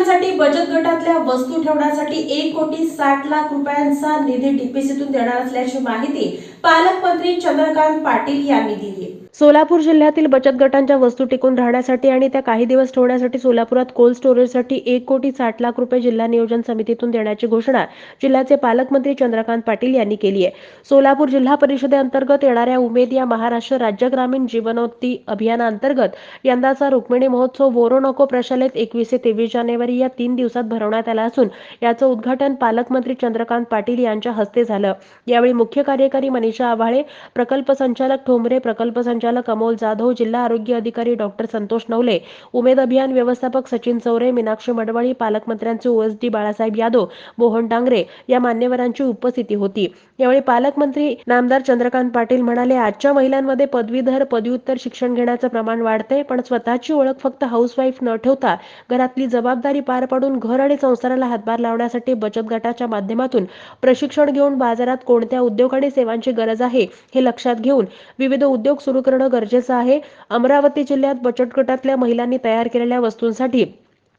महिलांसाठी बचत गटातल्या वस्तू ठेवण्यासाठी 1,60,00,000 रुपयांचा निधी डीपीसीतून देणार असल्याची माहिती पालकमंत्री चंद्रकांत पाटील यांनी दिली आहे। सोलापूर जिल्ह्यातील बचत गटांच्या वस्तू टिकून राहण्यासाठी आणि त्या काही दिवस ठेवण्यासाठी सोलापुरात कोल्ड स्टोरेजसाठी 1,60,00,000 रुपये जिल्हा नियोजन समितीतून देण्याची घोषणा जिल्ह्याचे पालकमंत्री चंद्रकांत पाटील यांनी केली आहे। सोलापूर जिल्हा परिषदेअंतर्गत येणाऱ्या उमेद या महाराष्ट्र राज्य ग्रामीण जीवनोन्नती अभियानाअंतर्गत यंदाचा रुक्मिणी महोत्सव बोरो नको प्रशालेत 21 ते 23 जानेवारी या 3 दिवसात भरवण्यात आला असून याचं उद्घाटन पालकमंत्री चंद्रकांत पाटील यांच्या हस्ते झालं। यावेळी मुख्य कार्यकारी मनीषा आव्हाळे, प्रकल्प संचालक ठोंबरे, प्रकल्प संचालक अमोल जाधव, जिल्हा आरोग्य अधिकारी डॉक्टर संतोष नवले, उमेद अभियान व्यवस्थापक सचिन चौरे, मीनाक्षी मडवळी, पालकमंत्र्यांचे ओएसडी बाळासाहेब यादव, मोहन डांगरे या मान्यवरांची उपस्थिती होती। यावेळी पालकमंत्री नामदार चंद्रकांत पाटील म्हणाले, आजच्या महिलांमध्ये पदवीधर पदव्युत्तर शिक्षण घेण्याचं प्रमाण वाढतंय, पण स्वतःची ओळख फक्त हाऊसवाईफ न ठेवता घरातली जबाबदारी पार पाडून घर आणि संसाराला हातभार लावण्यासाठी बचत गटाच्या माध्यमातून प्रशिक्षण घेऊन बाजारात कोणत्या उद्योग आणि सेवांची गरज आहे हे लक्षात घेऊन विविध उद्योग सुरू करणं गरजेचं आहे। अमरावती जिल्ह्यात बचत गटातल्या महिलांनी तयार केलेल्या वस्तूंसाठी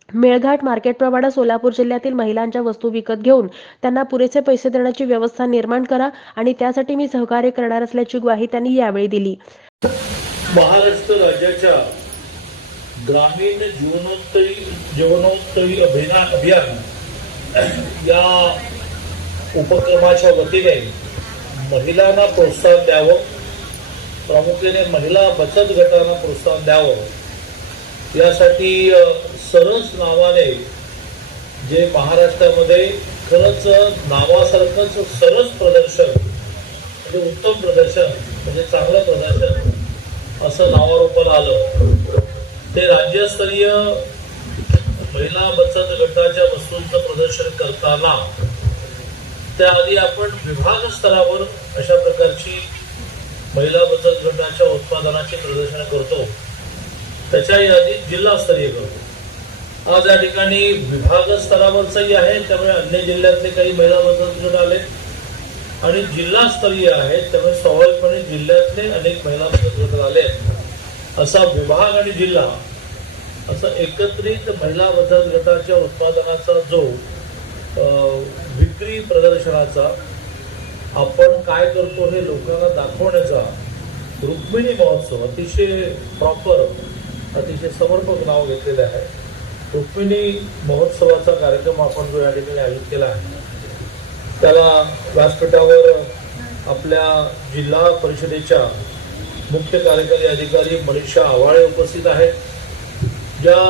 मेळघाट मार्केटप्रमाणे सोलापूर जिल्ह्यातील महिलांच्या वस्तू विकत घेऊन त्यांना पुरेसे पैसे देण्याची व्यवस्था निर्माण करा आणि त्यासाठी मी सहकार्य करणार असल्याची ग्वाही त्यांनी यावेळी दिली। महाराष्ट्र राज्याच्या ग्रामीण जीवनोन्नती अभियान या उपक्रमाच्या वतीने महिलांना प्रोत्साहन द्यावं, प्रामुख्याने महिला बचत गटांना प्रोत्साहन द्यावं यासाठी सरस नावाने जे महाराष्ट्रामध्ये खरंच नावासारखंच सरस प्रदर्शन म्हणजे उत्तम प्रदर्शन म्हणजे चांगलं प्रदर्शन असं नावारूपाला आलं। ते राज्यस्तरीय महिला बचत गटाच्या वस्तूंचं प्रदर्शन करताना त्याआधी आपण विभाग स्तरावर अशा प्रकारची महिला बचत गटाच्या उत्पादनाची प्रदर्शन करतो, त्याच्या यादी जिल्हास्तरीय करतो। आज या ठिकाणी विभाग स्तरावरचंही आहे, त्यामुळे अन्य जिल्ह्यातले काही महिला बचत गट आले आणि जिल्हास्तरीय आहेत, त्यामुळे स्वाभाविकपणे जिल्ह्यातले अनेक महिला बचत गट आले। असा विभाग आणि जिल्हा असं एकत्रित महिला बचत गटाच्या उत्पादनाचा जो विक्री प्रदर्शनाचा आपण काय करतो हे लोकांना दाखवण्याचा रुक्मिणी महोत्सव अतिशय प्रॉपर अतिशय समर्पक नाव घेतलेलं आहे। रुक्मिणी महोत्सवाचा कार्यक्रम आपण जो या ठिकाणी आयोजित केला आहे त्याला व्यासपीठावर आपल्या जिल्हा परिषदेच्या मुख्य कार्यकारी अधिकारी मनीषा आव्हाळे उपस्थित आहेत। ज्या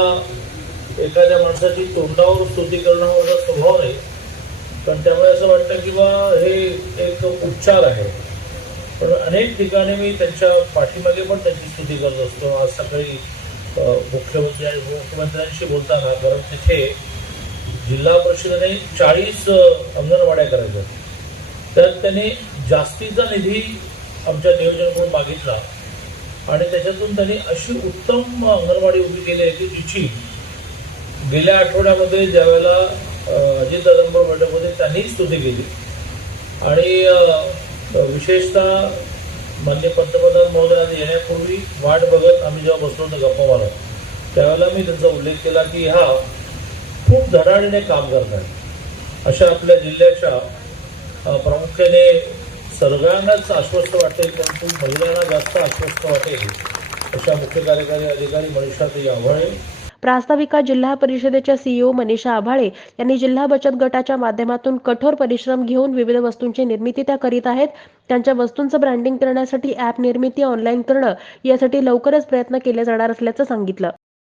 एखाद्या माणसाची तोंडावर स्तुती करणं हा स्वभाव नाही, पण त्यामुळे असं वाटतं की बा हे एक उपचार आहे, पण अनेक ठिकाणी मी त्यांच्या पाठीमागे पण त्यांची स्तुती करत असतो। आज सकाळी मुख्यमंत्र्यांशी बोलताना, कारण तिथे जिल्हा परिषदेने 40 अंगणवाड्या करायच्या, त्यात त्यांनी जास्तीचा निधी आमच्या नियोजनाकडून मागितला आणि त्याच्यातून त्यांनी अशी उत्तम अंगणवाडी उभी केली आहे की जिची गेल्या आठवड्यामध्ये ज्यावेळेला अजितदादांबरोबर बैठकमध्ये त्यांनी स्तुती केली आणि विशेषतः माननीय पंतप्रधान महोदयांना येण्यापूर्वी वाट बघत आम्ही जेव्हा बसलो होतो गप्पा मारत, त्यावेळेला मी त्यांचा उल्लेख केला की हा खूप धडाडीने काम करतात। अशा आपल्या जिल्ह्याच्या प्रामुख्याने सगळ्यांनाच आश्वस्त वाटेल, परंतु महिलांना जास्त आश्वस्त वाटेल अशा मुख्य कार्यकारी अधिकारी मनीषा आव्हाळे। प्रास्ताविका जिल्हा परिषदेच्या सीईओ मनीषा आव्हाळे यांनी जिल्हा बचत गटाच्या माध्यमातून कठोर परिश्रम घेऊन विविध वस्तूंची निर्मिती त्या करीत आहेत। त्यांच्या वस्तूंचं ब्रँडिंग करण्यासाठी ॲप निर्मिती ऑनलाईन करणं यासाठी लवकरच प्रयत्न केले जाणार असल्याचं सांगितलं।